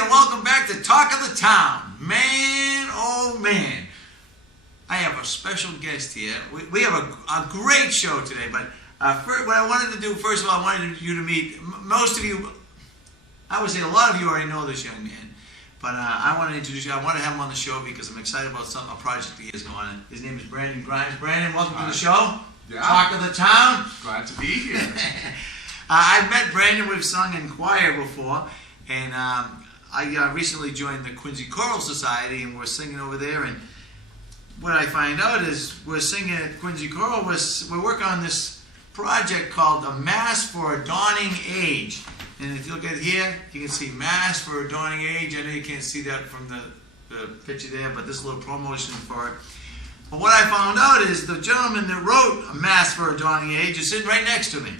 and welcome back to Talk of the Town. Man, oh man, I have a special guest here. We have a great show today, but what I wanted to do, first of all, I wanted you to meet, most of you, I would say a lot of you already know this young man, but I want to introduce you. I want to have him on the show because I'm excited about a project he has going on. His name is Brandon Grimes. Brandon, welcome to the show. Yeah. Talk of the Town. Glad to be here. I've met Brandon. We've sung in choir before, and I recently joined the Quincy Choral Society, and we're singing over there. And what I find out is we're singing at Quincy Choral. We're working on this project called the Mass for a Dawning Age. And if you look at here, you can see Mass for a Dawning Age. I know you can't see that from the picture there, but this little promotion for it. But what I found out is the gentleman that wrote a Mass for a Dawning Age is sitting right next to me.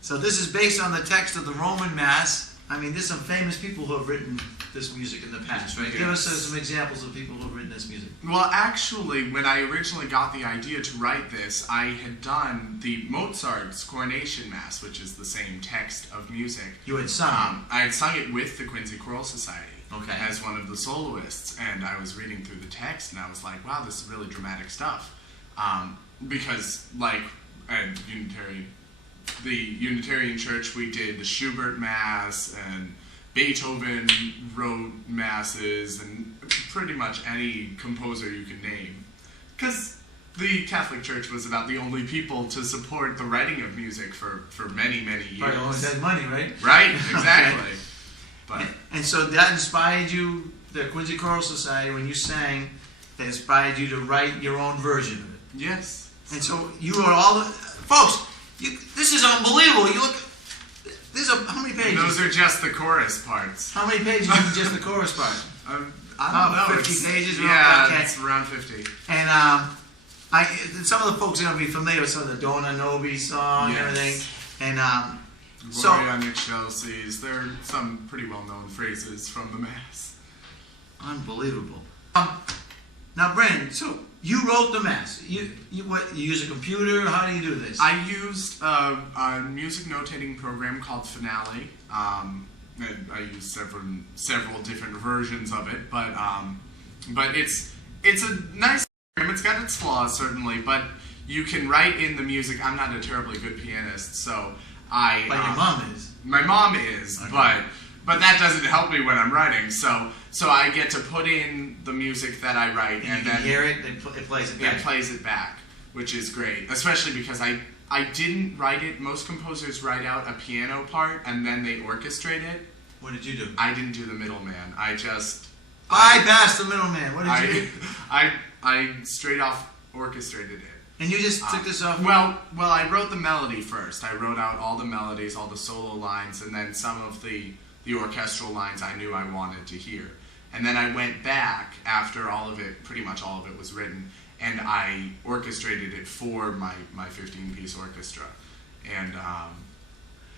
So this is based on the text of the Roman Mass. I mean, there's some famous people who have written this music in the past, right? Yes. Give us some examples of people who have written this music. Well, actually, when I originally got the idea to write this, I had done the Mozart's Coronation Mass, which is the same text of music. You had sung I had sung it with the Quincy Choral Society. Okay. As one of the soloists, and I was reading through the text, and I was like, wow, this is really dramatic stuff. Because, like, at the Unitarian Church, we did the Schubert Mass, and Beethoven wrote masses, and pretty much any composer you can name. Because the Catholic Church was about the only people to support the writing of music for many, many years. Probably always had money, right? Right, exactly. But and so that inspired you, the Quincy Choral Society, when you sang, that inspired you to write your own version of it. yes. And so you are all the folks. This is unbelievable. You look. How many pages? Those are just the chorus parts. How many pages is just the chorus part? I don't know. 50 pages. Yeah, Okay. it's around 50. And some of the folks are going to be familiar with some of the Dona Nobi song Yes. and everything. And Gloria in Excelsis. There are some pretty well-known phrases from the Mass. unbelievable. Now, Brandon, so you wrote the Mass. You use a computer? How do you do this? I used a music notating program called Finale. And I used several different versions of it, but it's a nice program. It's got its flaws certainly, but you can write in the music. I'm not a terribly good pianist, so But your mom is. My mom is, Okay. but that doesn't help me when I'm writing. So I get to put in the music that I write, And you can hear it. It plays it back. it plays it back, which is great. Especially because I didn't write it. Most composers write out a piano part and then they orchestrate it. What did you do? I didn't do the middleman. I just Bypass the middleman. What did you do? I straight off orchestrated it. And you just took this off? Well, I wrote the melody first. I wrote out all the melodies, all the solo lines, and then some of the orchestral lines I knew I wanted to hear. And then I went back after pretty much all of it was written, and I orchestrated it for my 15-piece orchestra.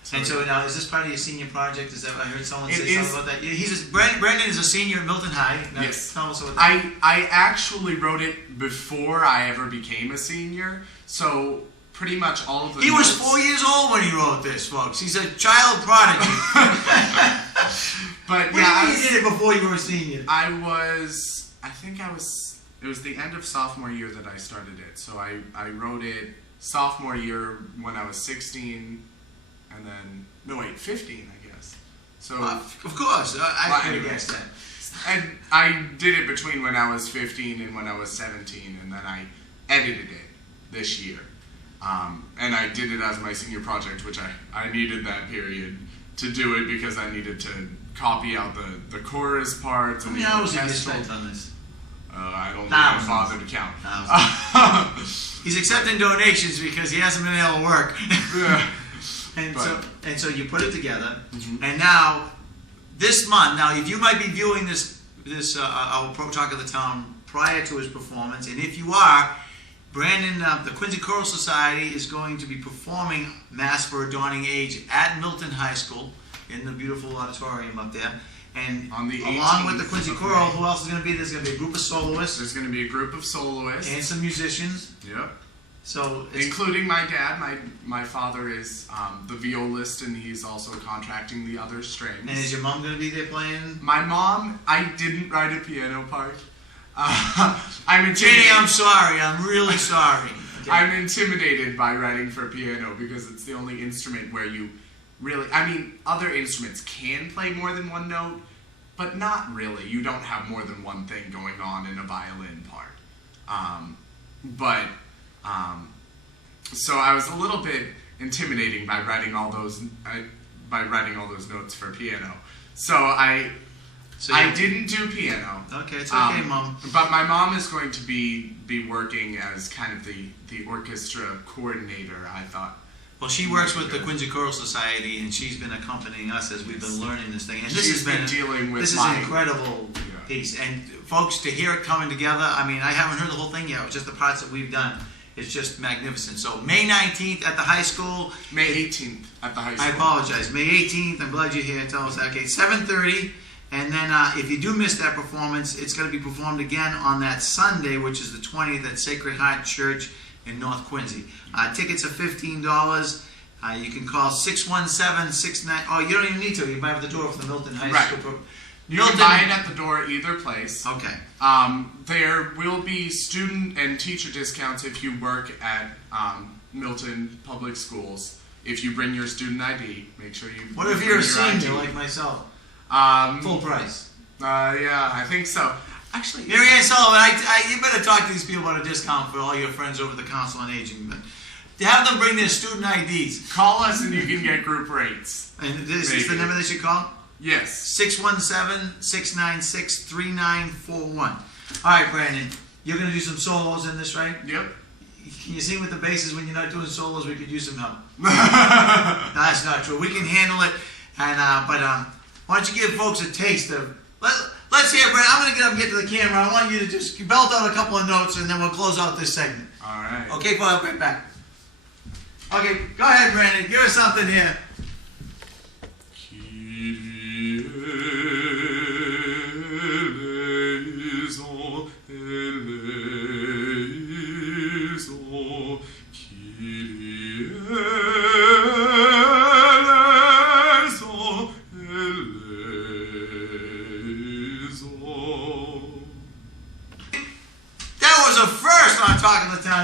And so now, is this part of your senior project? Is that I heard someone say It something about that? Brandon is a senior at Milton High. Now, Yes. Tell us about that. I actually wrote it before I ever became a senior, so pretty much all of the He was notes- 4 years old when he wrote this, folks. He's a child prodigy. But What yeah, do you mean you did it before you were a senior? it was the end of sophomore year that I started it. So I wrote it sophomore year when I was 16, and then, 15, I guess. So, Of course. I could anyway. guess that. and I did it between when I was 15 and when I was 17, and then I edited it this year. And I did it as my senior project, which I needed that period to do it because I needed to copy out the chorus parts. How And many the hours did you orchestral. spend on this? I don't Thousands. even bother to count. He's accepting donations because he hasn't been able to work. Yeah. And so you put it together, Mhm. and now this month. Now, if you might be viewing this our Pro Talk of the Town prior to his performance, and if you are, Brandon, the Quincy Choral Society is going to be performing Mass for a Dawning Age at Milton High School in the beautiful auditorium up there. And On the along with the 18th Quincy of Choral, May. who else is going to be? There's going to be a group of soloists There's going to be a group of soloists. and some musicians. Yep. So including my dad. My father is the violist, and he's also contracting the other strings. And is your mom going to be there playing? My mom, I didn't write a piano part. I'm intimidated. Jenny, I'm sorry. I'm really sorry. Okay. I'm intimidated by writing for piano because it's the only instrument where you really, I mean, other instruments can play more than one note, but not really. You don't have more than one thing going on in a violin part. So I was a little bit intimidating by writing all those notes for piano. So I didn't do piano. Okay, it's okay, Mom. But my mom is going to be working as kind of the orchestra coordinator, I thought. Well, she works with the Quincy Choral Society, and she's been accompanying us as we've been learning this thing. And this has been dealing with this is an incredible piece. And folks, to hear it coming together, I mean, I haven't heard the whole thing yet. It's just the parts that we've done. It's just magnificent. So May 19th at the high school. May 18th at the high school. I apologize. May 18th. I'm glad you're here. Tell us. Okay, 7:30. And then if you do miss that performance, it's going to be performed again on that Sunday, which is the 20th at Sacred Heart Church in North Quincy. Tickets are $15. You can call 617-69. Oh, you don't even need to. You can buy it at the door for the Milton High School. You can buy it at the door either place. Okay. There will be student and teacher discounts if you work at Milton Public Schools. If you bring your student ID, make sure you. What if you're a senior like myself? Full price. Yeah, I think so. Actually, Mary Ann Sullivan, you better talk to these people about a discount for all your friends over the Council on Aging. But to have them bring their student IDs. Call us and you can get group rates. And this is the number they should call? Yes. 617-696-3941. All right, Brandon, you're going to do some solos in this, right? Yep. Can you sing with the basses when you're not doing solos? We could use some help. No, that's not true. We can handle it. And but why don't you give folks a taste of... Let's hear, Brandon. I'm going to get up and get to the camera. I want you to just belt out a couple of notes, and then we'll close out this segment. All right. Okay, Paul, I'll be right back. Okay, go ahead, Brandon. Give us something here.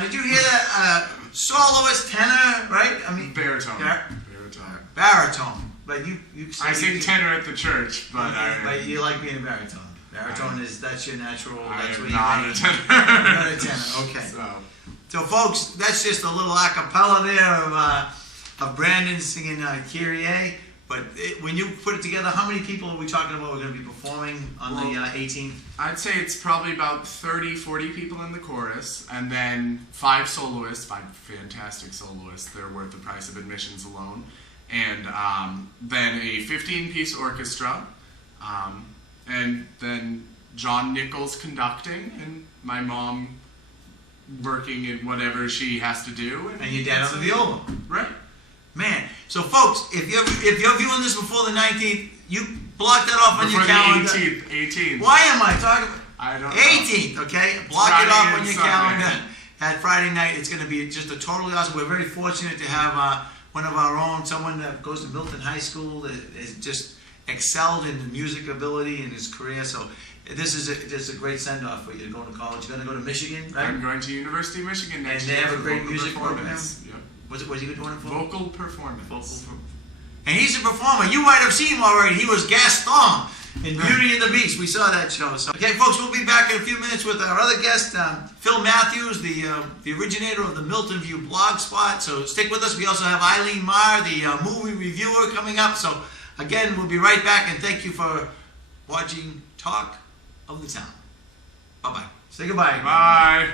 Did you hear that? Soloist, tenor, right? I mean, baritone. Baritone. But you I sing tenor at the church, but but you like being a baritone. Baritone that's your natural. That's what not a tenor. Not a tenor. Okay. So folks, that's just a little a cappella there of Brandon singing Kyrie. But when you put it together, how many people are we talking about we're going to be performing on the 18th? I'd say it's probably about 30, 40 people in the chorus, and then 5 soloists, 5 fantastic soloists. They're worth the price of admissions alone. And then a 15-piece orchestra, and then John Nichols conducting, and my mom working in whatever she has to do. And your dad on the viola. Right. Man, so folks, if you're viewing this before the 19th, you block that off on your calendar. Before the 18th. Why am I talking about? I don't know. 18th, okay? Block Friday it off on your Sunday. calendar. At Friday night, it's going to be just a totally awesome. We're very fortunate to have one of our own, someone that goes to Milton High School that has just excelled in music ability in his career. So this is a great send-off for you to go to college. You're going to go to Michigan, right? I'm going to University of Michigan next year. And they have a great music program. Yep. What's he doing it for? Vocal performance. And he's a performer. You might have seen him already. He was Gaston in Beauty and the Beast. We saw that show. So, okay, folks, we'll be back in a few minutes with our other guest, Phil Matthews, the originator of the Milton View blog spot. So stick with us. We also have Eileen Marr, the movie reviewer, coming up. So, again, we'll be right back. And thank you for watching Talk of the Town. Bye-bye. Say goodbye. Bye.